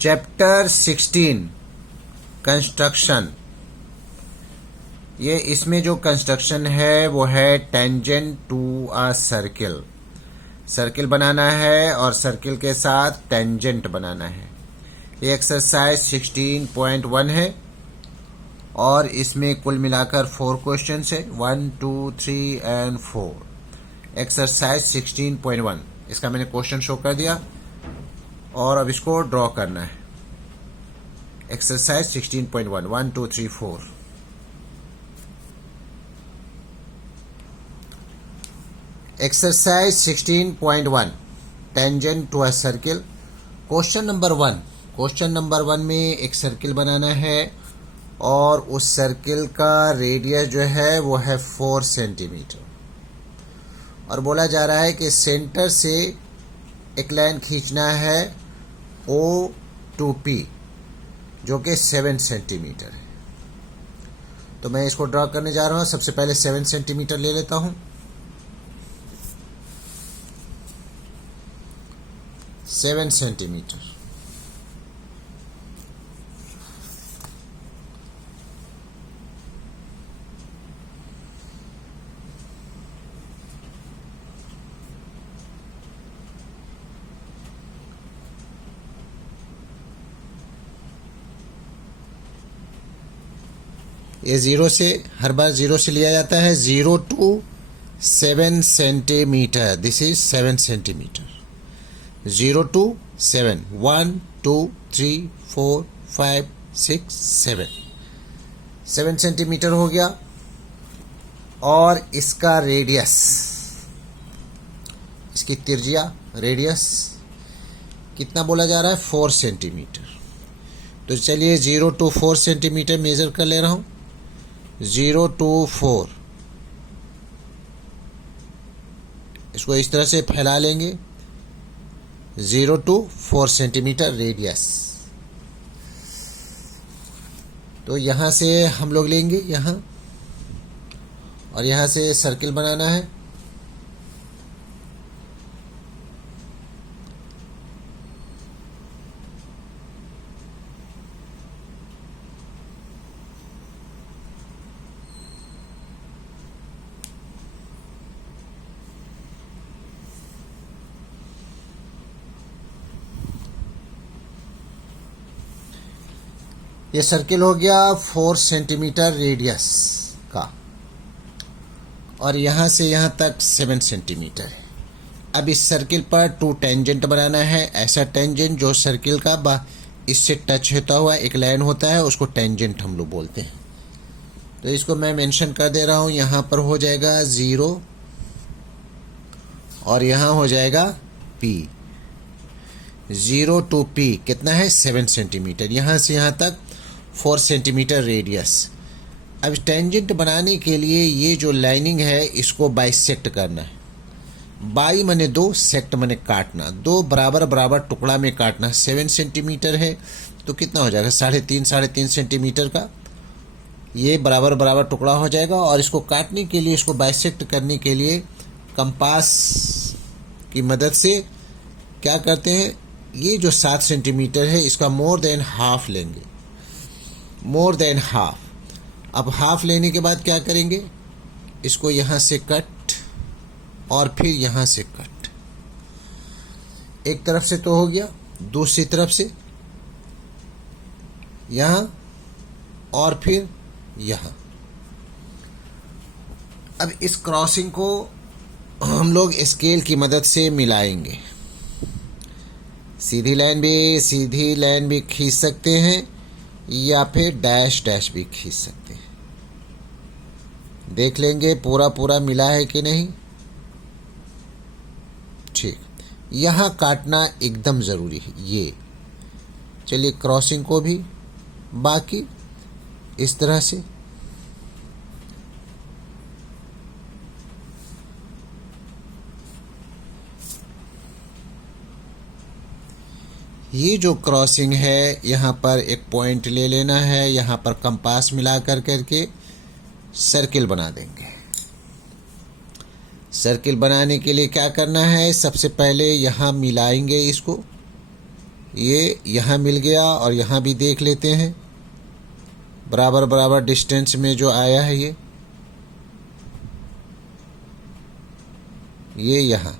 Chapter 16 construction. ये इसमें जो कंस्ट्रक्शन है वो है tangent to a circle. Circle बनाना है और सर्किल के साथ टेंजेंट बनाना है। ये एक्सरसाइज 16.1 है और इसमें कुल मिलाकर 4 क्वेश्चंस है, 1, 2, 3 एंड 4। एक्सरसाइज 16.1 इसका मैंने क्वेश्चन शो कर दिया और अब इसको ड्रॉ करना है। Exercise 16.1 1, 2, 3, 4। Exercise 16.1 tangent to a circle. Question number 1 में एक सर्किल बनाना है और उस सर्किल का रेडियस जो है वो है 4 सेंटीमीटर और बोला जा रहा है कि सेंटर से एक लाइन खींचना है O to P जो कि 7 सेंटीमीटर है। तो मैं इसको ड्रॉ करने जा रहा हूं। सबसे पहले 7 सेंटीमीटर ले लेता हूं। 7 सेंटीमीटर। ये जीरो से, हर बार जीरो से लिया जाता है। 0 to 7 centimetre. This is 7 centimetre. 0 to 7, 1, 2, 3, 4, 5, 6, 7। 7 centimetre हो गया। और इसका रेडियस, इसकी त्रिज्या रेडियस कितना बोला जा रहा है? 4 सेंटीमीटर। तो चलिए 0 to 4 सेंटीमीटर मेजर कर ले रहा हूं। 0 to 4 इसको इस तरह से फैला लेंगे। 0 to 4 सेंटीमीटर रेडियस। तो यहां से हम लोग लेंगे यहां और यहां से सर्किल बनाना है। ये सर्किल हो गया 4 सेंटीमीटर रेडियस का और यहाँ से यहाँ तक 7 सेंटीमीटर है। अब इस सर्किल पर 2 टेंजेंट बनाना है। ऐसा टेंजेंट जो सर्किल का इससे टच होता हुआ एक लाइन होता है, उसको टेंजेंट हम लोग बोलते हैं। तो इसको मैं मेंशन कर दे रहा हूँ। यहाँ पर हो जाएगा 0 और यहाँ हो जाएगा P। 0 to P कितना है? 7 सेंटीमीटर। यहाँ से यहाँ तक 4 सेंटीमीटर रेडियस। अब टेंजेंट बनाने के लिए ये जो लाइनिंग है इसको बाइसेक्ट करना है। बाई माने 2, सेक्ट माने काटना। 2 बराबर बराबर टुकड़ा में काटना। 7 सेंटीमीटर है तो कितना हो जाएगा? 3.5 सेंटीमीटर का ये बराबर बराबर टुकड़ा हो जाएगा। और इसको काटने के लिए, इसको बाइसेक्ट करने के लिए कंपास की मदद से क्या करते हैं, ये जो 7 सेंटीमीटर है इसका मोर देन हाफ लेंगे। More than half. अब हाफ लेने के बाद क्या करेंगे? इसको यहां से कट और फिर यहां से कट। एक तरफ से तो हो गया, दूसरी तरफ से यहां और फिर यहां। अब इस क्रॉसिंग को हम लोग स्केल की मदद से मिलाएंगे। सीधी लाइन भी खींच सकते हैं या फिर डैश डैश भी खींच सकते हैं। देख लेंगे पूरा मिला है कि नहीं। ठीक, यहां काटना एकदम जरूरी है ये। चलिए क्रॉसिंग को भी बाकी इस तरह से। ये जो क्रॉसिंग है यहाँ पर एक पॉइंट ले लेना है। यहाँ पर कंपास मिला करके सर्किल बना देंगे। सर्किल बनाने के लिए क्या करना है? सबसे पहले यहाँ मिलाएंगे इसको ये यहाँ मिल गया और यहाँ भी देख लेते हैं बराबर बराबर डिस्टेंस में जो आया है ये यहाँ।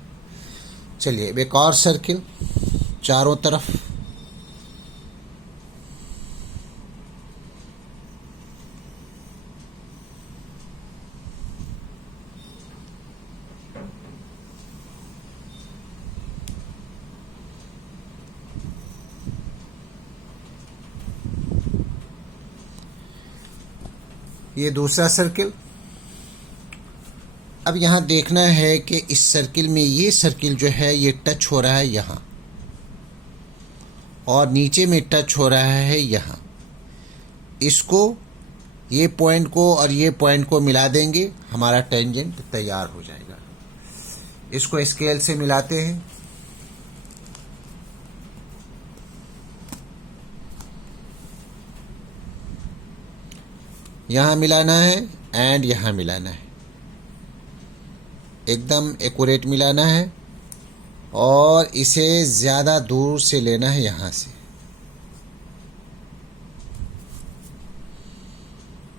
चलिए एक और सर्किल चारों तरफ। ये दूसरा सर्किल। अब यहाँ देखना है कि इस सर्किल में ये सर्किल जो है ये टच हो रहा है यहाँ और नीचे में टच हो रहा है यहाँ। इसको ये पॉइंट को और ये पॉइंट को मिला देंगे, हमारा टेंजेंट तैयार हो जाएगा। इसको स्केल से मिलाते हैं। यहाँ मिलाना है एंड यहाँ मिलाना है, एकदम एक्यूरेट मिलाना है और इसे ज़्यादा दूर से लेना है यहाँ से।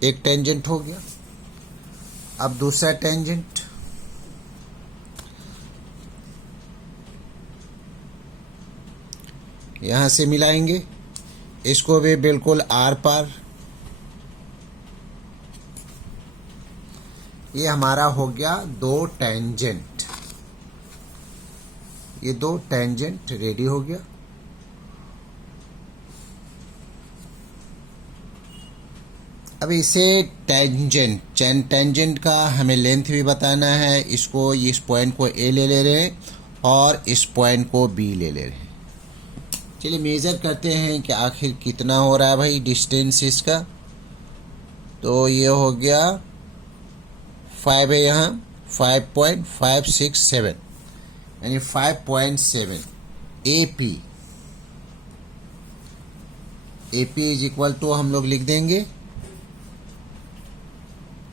एक टेंजेंट हो गया। अब दूसरा टेंजेंट। यहाँ से मिलाएंगे, इसको भी बिल्कुल आर पार। ये हमारा हो गया दो टेंजेंट। ये दो टेंजेंट रेडी हो गया। अब इसे टेंजेंट का हमें लेंथ भी बताना है। इसको इस पॉइंट को ए ले रहे हैं और इस पॉइंट को बी ले रहे हैं। चलिए मेज़र करते हैं कि आखिर कितना हो रहा है भाई डिस्टेंस इसका। तो ये हो गया 5 है यहाँ, 5.567 यानी 5.7 AP। AP is equal to हम लोग लिख देंगे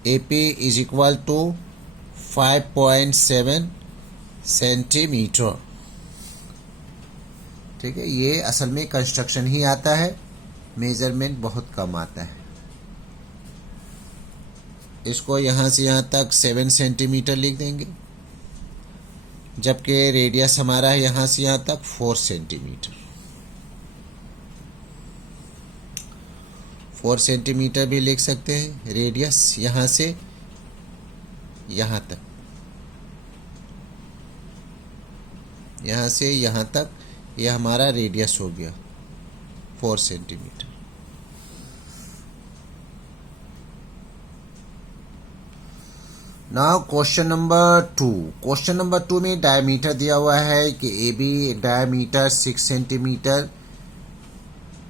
AP is equal to 5.7 centimetre. ठीक है, ये असल में कंस्ट्रक्शन ही आता है, मेजरमेंट बहुत कम आता है। इसको यहाँ से यहाँ तक 7 सेंटीमीटर लिख देंगे, जबकि रेडियस हमारा है यहाँ से यहाँ तक 4 सेंटीमीटर। 4 सेंटीमीटर भी लिख सकते हैं रेडियस यहाँ से यहाँ तक, यहाँ से यहाँ तक ये हमारा रेडियस हो गया 4 centimetre. Now question number 2। Question number 2 में डायमीटर दिया हुआ है कि ए बी डायमीटर 6 सेंटीमीटर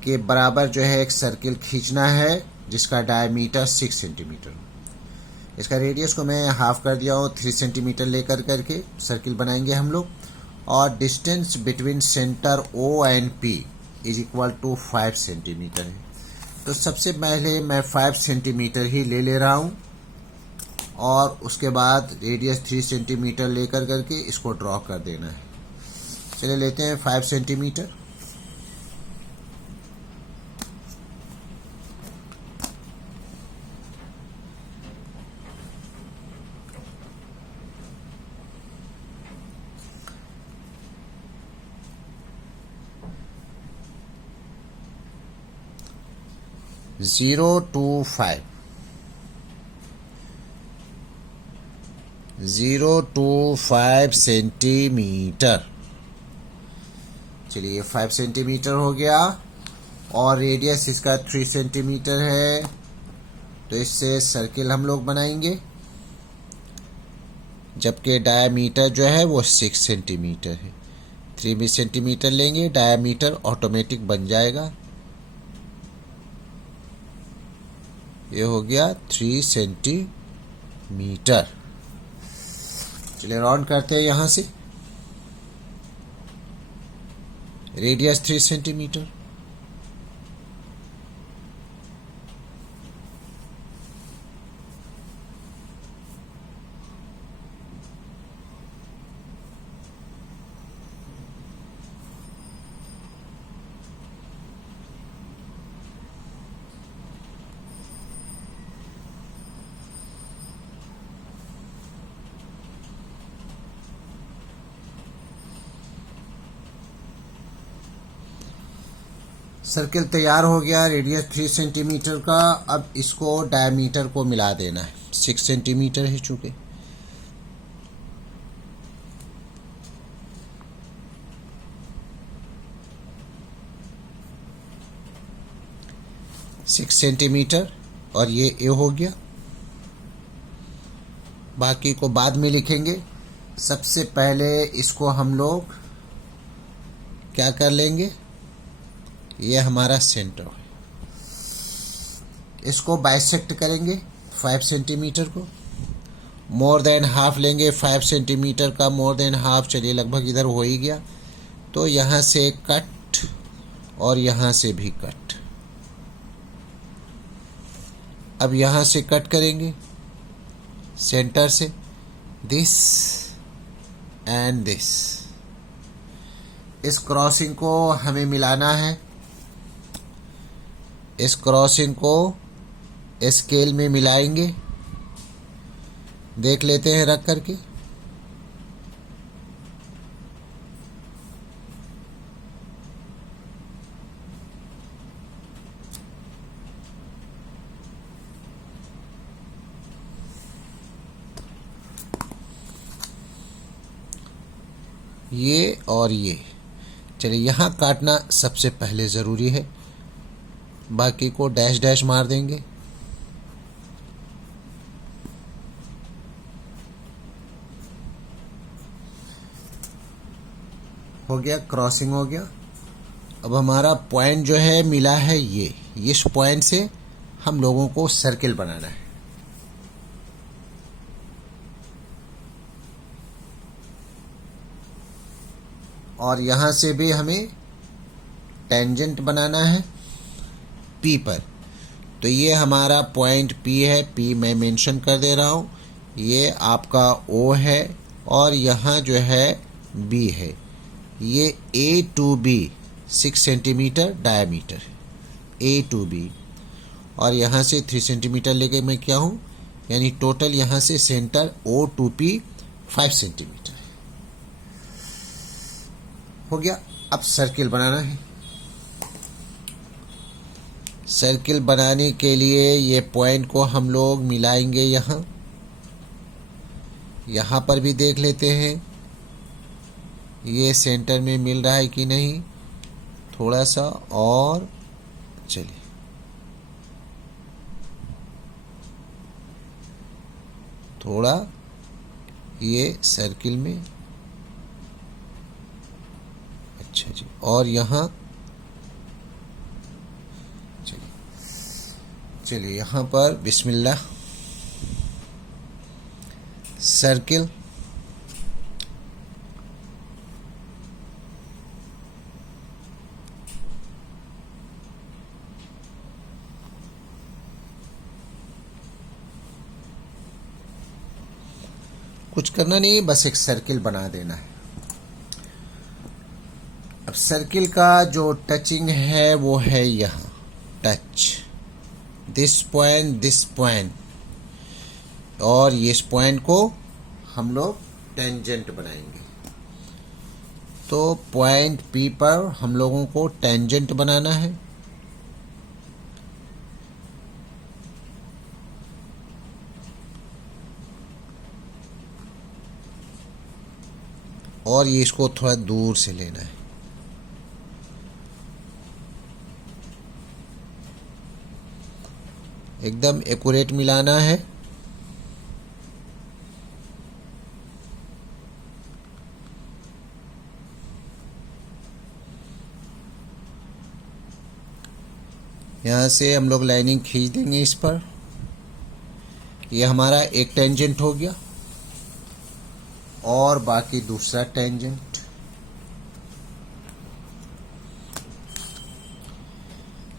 के बराबर जो है एक सर्किल खींचना है जिसका डायमीटर 6 सेंटीमीटर। इसका रेडियस को मैं हाफ कर दिया हूँ, 3 सेंटीमीटर लेकर करके सर्किल बनाएंगे हम लोग। और distance between centre O and P is equal to 5 centimetre है। तो सबसे पहले मैं 5 सेंटीमीटर ही ले रहा हूँ और उसके बाद रेडियस 3 सेंटीमीटर लेकर करके इसको ड्रॉ कर देना है। चलिए लेते हैं 5 सेंटीमीटर। Zero two 5 centimetre. चलिए 5 सेंटीमीटर हो गया और रेडियस इसका 3 सेंटीमीटर है। तो इससे सर्किल हम लोग बनाएंगे, जबकि डायमीटर जो है वो 6 सेंटीमीटर है। 3 सेंटीमीटर लेंगे, डायमीटर ऑटोमेटिक बन जाएगा। ये हो गया 3 सेंटीमीटर। चलिए राउंड करते हैं यहाँ से। Radius 3 centimetre. सर्किल तैयार हो गया, रेडियस 3 सेंटीमीटर का। अब इसको डायमीटर को मिला देना है, 6 सेंटीमीटर है चूँकि। सिक्स सेंटीमीटर और ये ए हो गया। बाकी को बाद में लिखेंगे। सबसे पहले इसको हम लोग क्या कर लेंगे, ये हमारा सेंटर है, इसको बाइसेक्ट करेंगे 5 सेंटीमीटर को। मोर देन हाफ लेंगे, 5 सेंटीमीटर का मोर देन हाफ, चलिए लगभग इधर हो ही गया। तो यहाँ से कट और यहाँ से भी कट। अब यहाँ से कट करेंगे सेंटर से, दिस एंड दिस। इस क्रॉसिंग को हमें मिलाना है, इस क्रॉसिंग को स्केल में मिलाएंगे। देख लेते हैं रख करके। ये और ये, चलिए यहाँ काटना सबसे पहले ज़रूरी है, बाकी को डैश डैश मार देंगे। हो गया, क्रॉसिंग हो गया। अब हमारा पॉइंट जो है मिला है, ये इस पॉइंट से हम लोगों को सर्किल बनाना है। और यहाँ से भी हमें टेंजेंट बनाना है पी पर। तो ये हमारा पॉइंट पी है, पी मैं मेंशन कर दे रहा हूँ। ये आपका ओ है और यहाँ जो है बी है। ये A to B 6 centimetre diameter, A to B. और यहाँ से 3 सेंटीमीटर लेके मैं क्या हूँ, यानी टोटल यहाँ से centre O to P 5 centimetre हो गया। अब सर्किल बनाना है। सर्किल बनाने के लिए ये पॉइंट को हम लोग मिलाएंगे यहाँ। यहाँ पर भी देख लेते हैं ये सेंटर में मिल रहा है कि नहीं, थोड़ा सा और, चलिए थोड़ा ये सर्किल में, अच्छा जी। और यहाँ चलिए यहाँ पर बिस्मिल्लाह, सर्किल। कुछ करना नहीं, बस एक सर्किल बना देना है। अब सर्किल का जो टचिंग है वो है यहाँ, टच दिस पॉइंट, और इस पॉइंट को हम लोग टेंजेंट बनाएंगे। तो पॉइंट पी पर हम लोगों को टेंजेंट बनाना है। और ये इसको थोड़ा दूर से लेना है। एकदम एक्यूरेट मिलाना है। यहाँ से हम लोग लाइनिंग खींच देंगे इस पर। ये हमारा एक टेंजेंट हो गया और बाकी दूसरा टेंजेंट।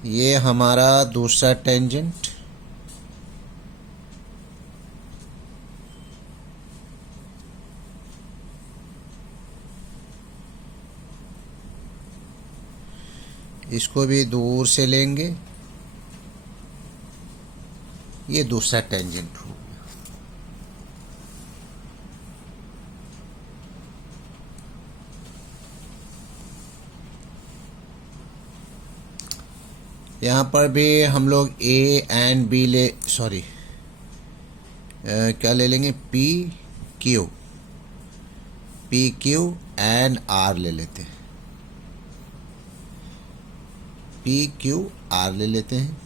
ये हमारा दूसरा टेंजेंट। इसको भी दूर से लेंगे। ये दूसरा टेंजेंट हो गया। यहाँ पर भी हम लोग ए एंड बी क्या ले लेंगे, पी क्यू एंड आर ले लेते हैं, पी क्यू आर ले लेते हैं।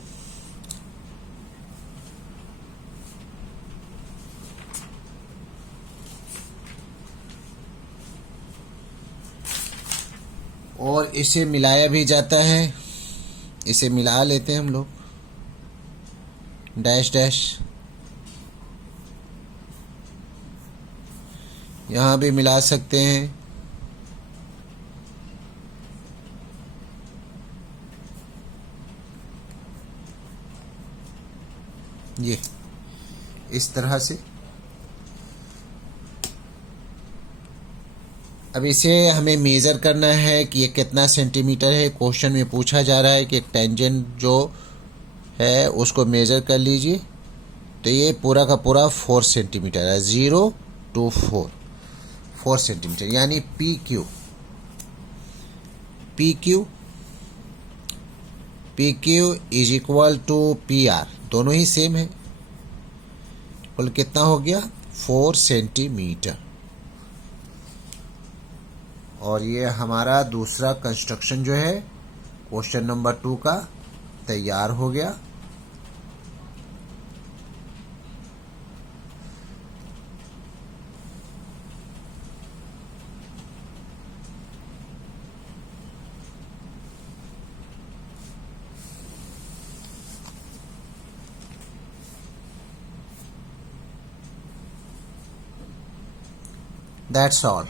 और इसे मिलाया भी जाता है, इसे मिला लेते हैं हम लोग, डैश डैश। यहाँ भी मिला सकते हैं, ये इस तरह से। अब इसे हमें मेज़र करना है कि ये कितना सेंटीमीटर है। क्वेश्चन में पूछा जा रहा है कि एक टेंजेंट जो है उसको मेज़र कर लीजिए, तो ये पूरा का पूरा 4 सेंटीमीटर है, 0 to 4 सेंटीमीटर, यानी P Q is equal to P R, दोनों ही सेम है। कुल कितना हो गया, 4 सेंटीमीटर। और ये हमारा दूसरा कंस्ट्रक्शन जो है क्वेश्चन नंबर 2 का तैयार हो गया। That's all.